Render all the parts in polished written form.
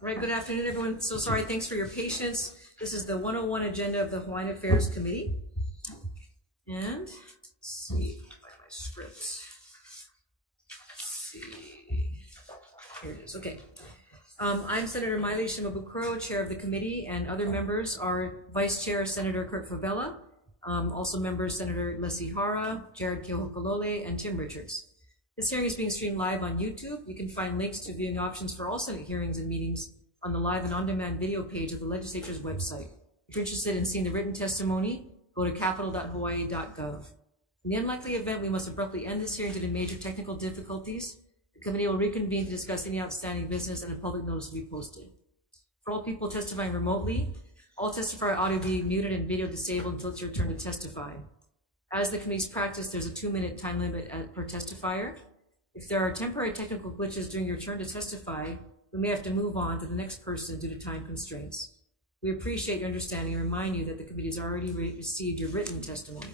All right, good afternoon, everyone. So sorry, thanks for your patience. This is the 101 agenda of the Hawaiian Affairs Committee. And let's see, find my script. Let's see, here it is, okay. I'm Senator Maile Shimabukuro, chair of the committee, and other members are Vice Chair Senator Kurt Favela, also members Senator Leslie Hara, Jared Keohokalole, and Tim Richards. This hearing is being streamed live on YouTube. You can find links to viewing options for all Senate hearings and meetings on the live and on-demand video page of the legislature's website. If you're interested in seeing the written testimony, go to capitol.hawaii.gov. In the unlikely event we must abruptly end this hearing due to major technical difficulties, the committee will reconvene to discuss any outstanding business and a public notice will be posted. For all people testifying remotely, all testifier audio will be muted and video disabled until it's your turn to testify. As the committee's practice, there's a 2-minute time limit per testifier. If there are temporary technical glitches during your turn to testify, we may have to move on to the next person due to time constraints. We appreciate your understanding and remind you that the committee has already received your written testimony.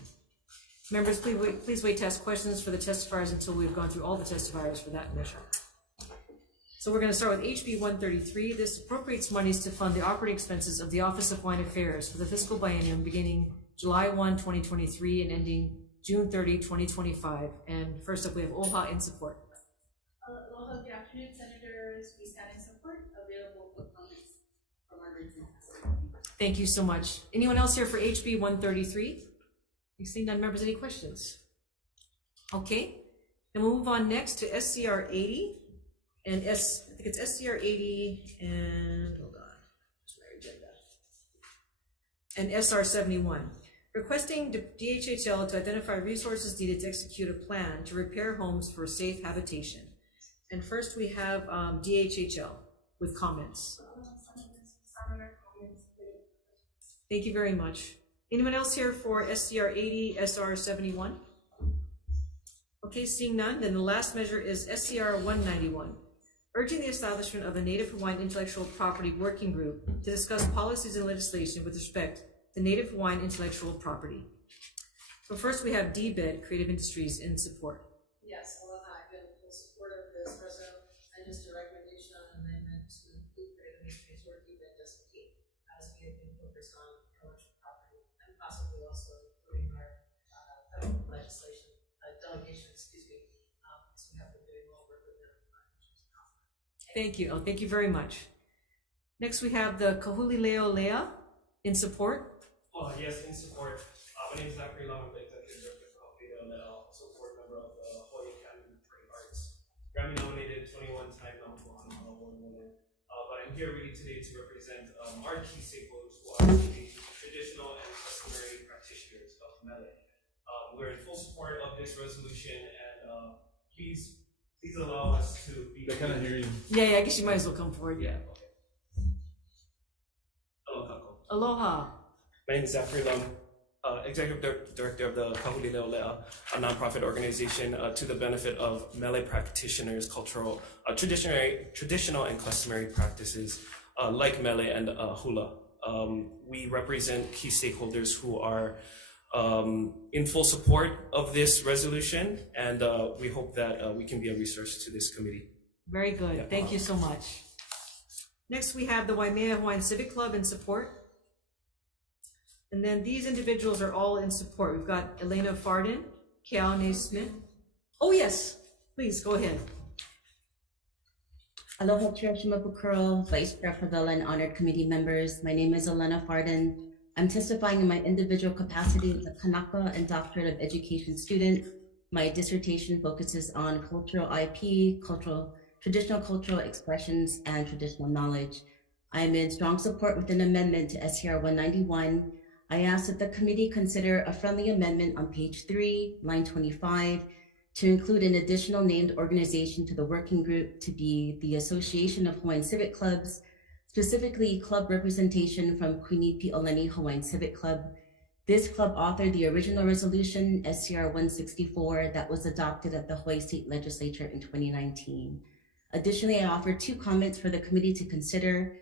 Members, please wait to ask questions for the testifiers until we've gone through all the testifiers for that measure. So we're going to start with HB 133. This appropriates monies to fund the operating expenses of the Office of Hawaiian Affairs for the fiscal biennium beginning July 1, 2023 and ending June 30, 2025. And first up, we have OHA in support. Aloha, good afternoon, Senators. We stand in support, available for comments from our written. Thank you so much. Anyone else here for HB 133? You see none, members, any questions? Okay, then we'll move on next to SCR 80 and I think it's SCR 80 and, hold on, where's my agenda? And SR 71. Requesting DHHL to identify resources needed to execute a plan to repair homes for safe habitation. And first we have DHHL with comments. Thank you very much. Anyone else here for SCR 80, SR 71? Okay, seeing none, then the last measure is SCR 191. Urging the establishment of a Native Hawaiian Intellectual Property Working Group to discuss policies and legislation with respect to Native Hawaiian intellectual property. So first we have DBED, Creative Industries, in support. Yes, I've been in full support of this resolution and just a recommendation on amendment to include Creative Industries or DBED designate as we have been focused on intellectual property and possibly also including our federal legislation delegation, so we have been doing more work with them. Thank you. Oh, thank you very much. Next we have the Kahulileo Lea in support. Yes, in support. My name is Zachary Long. I'm the Executive Director for Hawai'i, and also board member of the Hawaii Academy of Performing Arts. Grammy nominated 21-time Award winner. But I'm here really today to represent our key stakeholders who are the traditional and customary practitioners of Mele. We're in full support of this resolution, and please allow us to be. They kind of hear you. Yeah, I guess you might as well come forward. Yeah. Okay. Aloha. Aloha. My name is Zachary Lum, Executive Director of the Kahulileo Lea, a nonprofit organization to the benefit of Mele practitioners' cultural, traditional and customary practices like Mele and hula. We represent key stakeholders who are in full support of this resolution, and we hope that we can be a resource to this committee. Very good. Yeah. Thank you so much. Next, we have the Waimea Hawaiian Civic Club in support. And then these individuals are all in support. We've got Elena Farden, Keaone Smith. Oh yes, please go ahead. Aloha, Chair Shimabukuro, Vice Chair Favela, and honored committee members. My name is Elena Farden. I'm testifying in my individual capacity as a Kanaka and Doctorate of Education student. My dissertation focuses on cultural IP, traditional cultural expressions, and traditional knowledge. I am in strong support with an amendment to SCR 191. I ask that the committee consider a friendly amendment on page 3, line 25, to include an additional named organization to the working group to be the Association of Hawaiian Civic Clubs, specifically club representation from Queenie Pi'olani Hawaiian Civic Club. This club authored the original resolution, SCR 164, that was adopted at the Hawaii State Legislature in 2019. Additionally, I offer 2 comments for the committee to consider.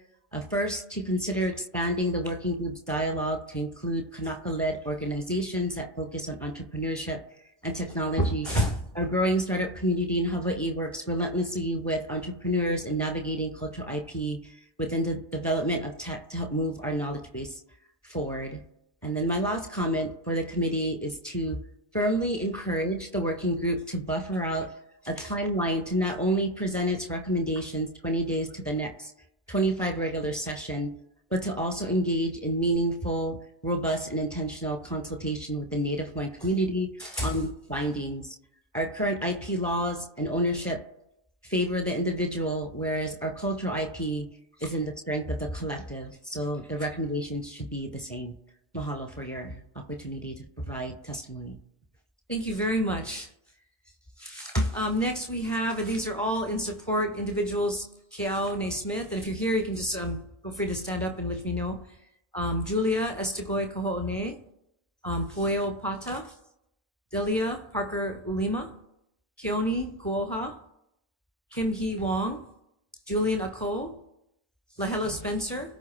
First, to consider expanding the working group's dialogue to include Kanaka-led organizations that focus on entrepreneurship and technology. Our growing startup community in Hawaii works relentlessly with entrepreneurs in navigating cultural IP within the development of tech to help move our knowledge base forward. And then my last comment for the committee is to firmly encourage the working group to buffer out a timeline to not only present its recommendations 20 days to the next 25 regular session, but to also engage in meaningful, robust, and intentional consultation with the Native Hawaiian community on findings. Our current IP laws and ownership favor the individual, whereas our cultural IP is in the strength of the collective. So the recommendations should be the same. Mahalo for your opportunity to provide testimony. Thank you very much. Next we have, and these are all in support, individuals, Keao Naismith, and if you're here, you can just feel free to stand up and let me know. Julia Estegoy Kaho'one, Poeo Pata, Delia Parker Ulima, Keone Kuoha, Kim Hee Wong, Julian Ako, Lahela Spencer,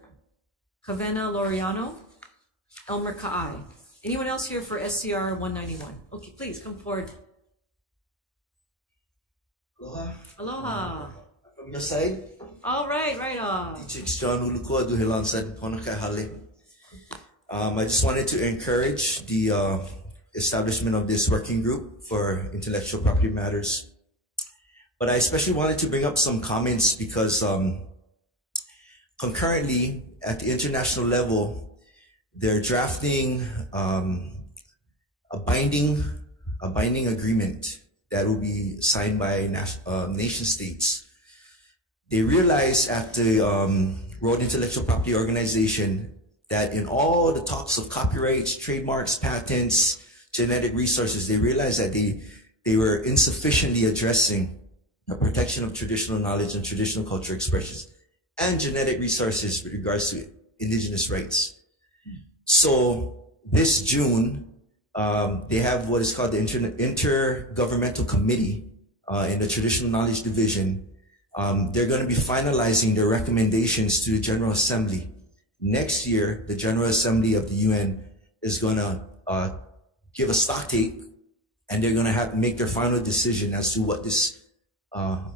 Kavena Loriano, Elmer Ka'ai. Anyone else here for SCR 191? Okay, please come forward. Aloha. Aloha. From your side, All right, right on. Teachers John Ulukoa Duhilan said, Ponakai Hale. I just wanted to encourage the establishment of this working group for intellectual property matters. But I especially wanted to bring up some comments because concurrently at the international level, they're drafting a binding agreement that will be signed by nation states. They realized at the World Intellectual Property Organization that in all the talks of copyrights, trademarks, patents, genetic resources, they realized that they were insufficiently addressing the protection of traditional knowledge and traditional cultural expressions and genetic resources with regards to indigenous rights. So this June, they have what is called the Intergovernmental Committee in the Traditional Knowledge Division. They're going to be finalizing their recommendations to the General Assembly. Next year, the General Assembly of the UN is going to give a stock take, and they're going to have to make their final decision as to what this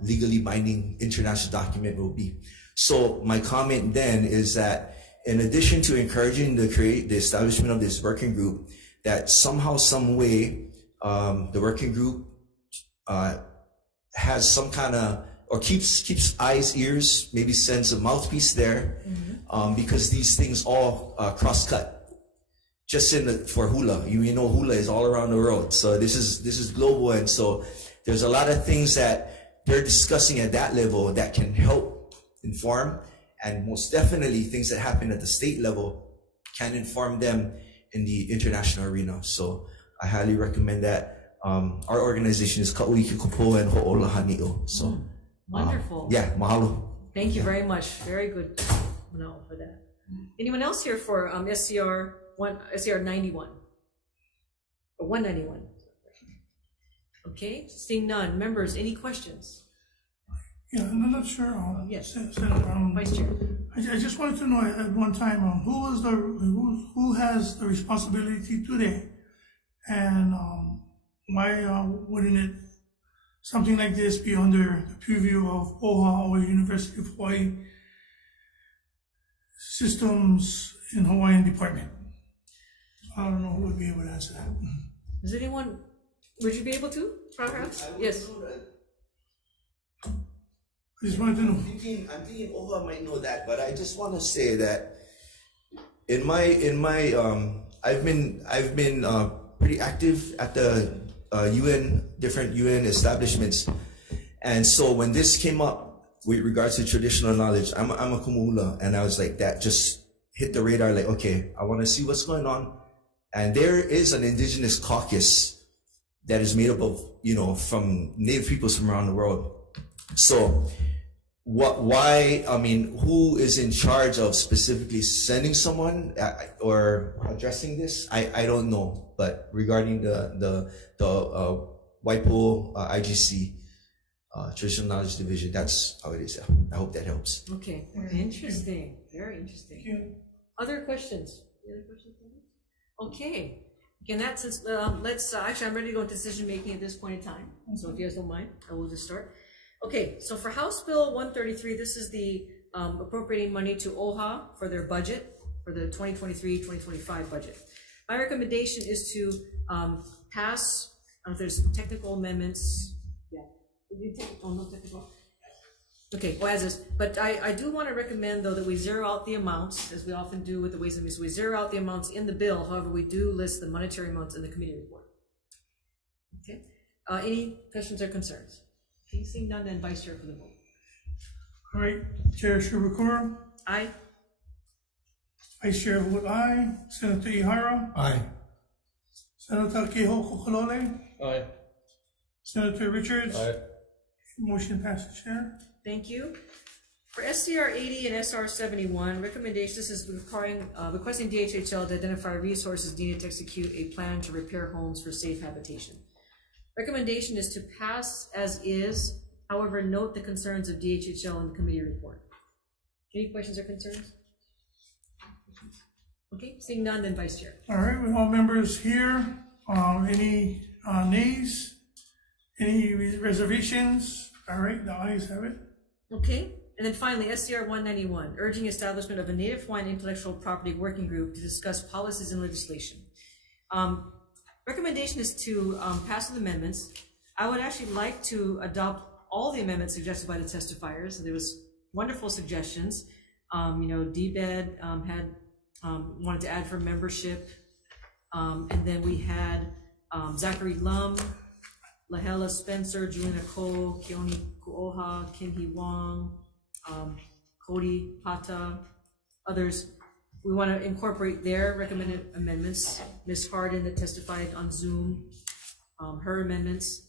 legally binding international document will be. So my comment then is that in addition to encouraging the establishment of this working group, that somehow, some way, the working group has some kind of, or keeps eyes, ears, maybe sends a mouthpiece there, because these things all cross-cut. Just for hula, you know, hula is all around the world. So this is global, and so there's a lot of things that they're discussing at that level that can help inform, and most definitely things that happen at the state level can inform them in the international arena. So I highly recommend that. Our organization is Ka'uiki Kupo and Ho'olahani'o. So Wonderful. Yeah, mahalo. Thank you very much. Very good for that. Anyone else here for SCR 91 or 191? Okay, seeing none. Members, any questions? Yeah, I'm not sure. Yes. Senator, Vice Chair. I just wanted to know at one time who has the responsibility today, and why wouldn't it something like this be under the purview of OHA or University of Hawaii Systems in Hawaiian Department? I don't know who would be able to answer that. Does anyone? Would you be able to? Perhaps. Yes. I just wanted to know. I'm thinking OHA might know that, but I just want to say that in my I've been pretty active at the different UN establishments, and so when this came up with regards to traditional knowledge, I'm a Kumuhula, and I was like, that just hit the radar, like, okay, I want to see what's going on. And there is an indigenous caucus that is made up of, from Native peoples from around the world. So who is in charge of specifically sending someone or addressing this? I don't know. But regarding the WIPO IGC, Traditional Knowledge Division, that's how it is. I hope that helps. Okay. Interesting. Very interesting. Thank you. Other questions? Any other questions? Okay. Again, let's actually, I'm ready to go into decision making at this point in time. So if you guys don't mind, I will just start. Okay, so for House Bill 133, this is the appropriating money to OHA for their budget, for the 2023-2025 budget. My recommendation is to pass, I don't know if there's technical amendments. Yeah. Oh, no technical. Okay, well, as is, but I do want to recommend, though, that we zero out the amounts, as we often do with the Ways and Means. So we zero out the amounts in the bill, however, we do list the monetary amounts in the committee report. Okay, any questions or concerns? Okay, seeing none, then Vice Chair for the vote. All right, Chair Shibukuro, Aye. Vice Chair vote aye. Senator Ihara, Aye. Senator Kehoe Kokolole, Aye. Senator Richards. Aye. Motion passes, Chair. Thank you. For SCR 80 and SR 71, recommendation, this is requesting DHHL to identify resources needed to execute a plan to repair homes for safe habitation. Recommendation is to pass as is, however, note the concerns of DHHL in the committee report. Any questions or concerns? Okay, seeing none, then Vice Chair. All right, with all members here, any nays? Any reservations? All right, the ayes have it. Okay, and then finally, SCR 191, urging establishment of a Native Hawaiian intellectual property working group to discuss policies and legislation. Recommendation is to pass with amendments. I would actually like to adopt all the amendments suggested by the testifiers. There was wonderful suggestions. DBED had wanted to add for membership, and then we had Zachary Lum, Lahela Spencer, Juliana Ko, Keone Kuoha, Kim Hee Wong, Cody Pata, others. We want to incorporate their recommended amendments. Ms. Harden that testified on Zoom, her amendments.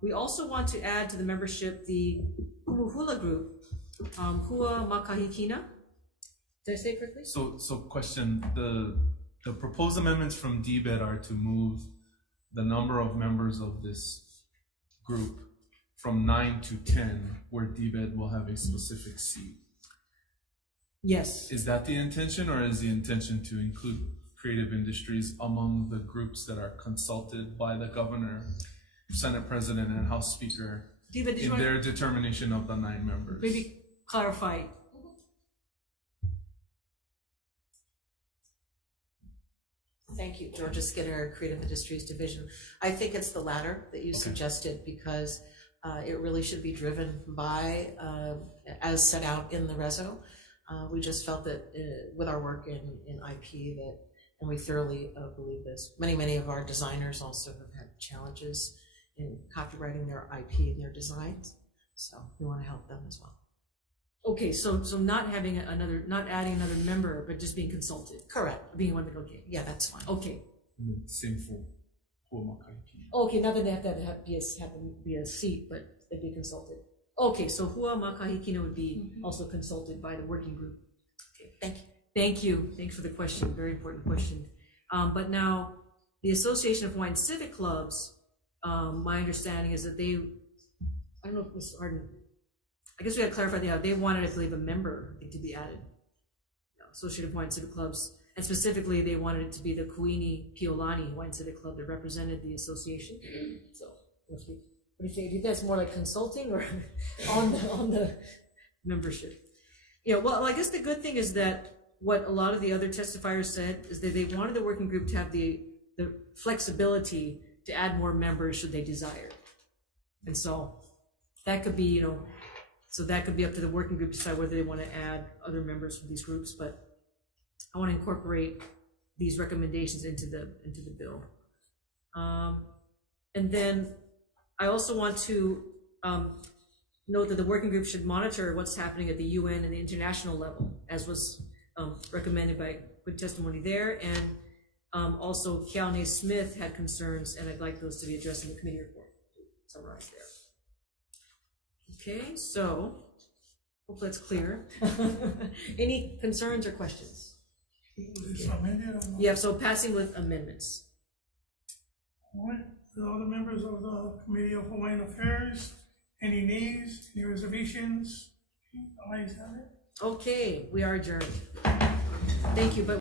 We also want to add to the membership the Hula group, Hua Makahikina. Did I say it correctly? So question, the proposed amendments from DBED are to move the number of members of this group from 9 to 10, where DBED will have a specific seat. Yes. Is that the intention, or is the intention to include creative industries among the groups that are consulted by the governor, Senate President, and House Speaker in their determination of the 9 members? Maybe clarify. Thank you, Georgia Skinner, Creative Industries Division. I think it's the latter that you suggested, because it really should be driven by, as set out in the reso. We just felt that with our work in IP that, and we thoroughly believe this, many of our designers also have had challenges in copywriting their IP and their designs. So we want to help them as well. Okay, so not having not adding another member, but just being consulted. Correct. Being one that, okay. Yeah, that's fine. Okay. Same for Huamakaiki. Okay, not that they have to be a seat, but they'd be consulted. Okay, so Hua Makahikina would be also consulted by the working group. Okay, Thank you. thank you. Thanks for the question. Very important question. But now, the Association of Hawaiian Civic Clubs, my understanding is that they, I don't know if Ms. Arden, I guess we gotta clarify they wanted, I believe, a member to be added. Association of Hawaiian Civic Clubs, and specifically they wanted it to be the Kuini Piolani Hawaiian Civic Club that represented the association. So, what do you think? Do you think that's more like consulting or on the membership? Well, I guess the good thing is that what a lot of the other testifiers said is that they wanted the working group to have the flexibility to add more members should they desire. And so that could be, so that could be up to the working group to decide whether they want to add other members from these groups, but I want to incorporate these recommendations into the bill. And then I also want to note that the working group should monitor what's happening at the UN and the international level, as was recommended by good testimony there. And also Keone Smith had concerns, and I'd like those to be addressed in the committee report, summarized there. Okay, so hopefully that's clear. Any concerns or questions? Yeah, so passing with amendments. All right, all the members of the Committee of Hawaiian Affairs, any nays, any reservations? The ayes have it. Okay, we are adjourned. Thank you, but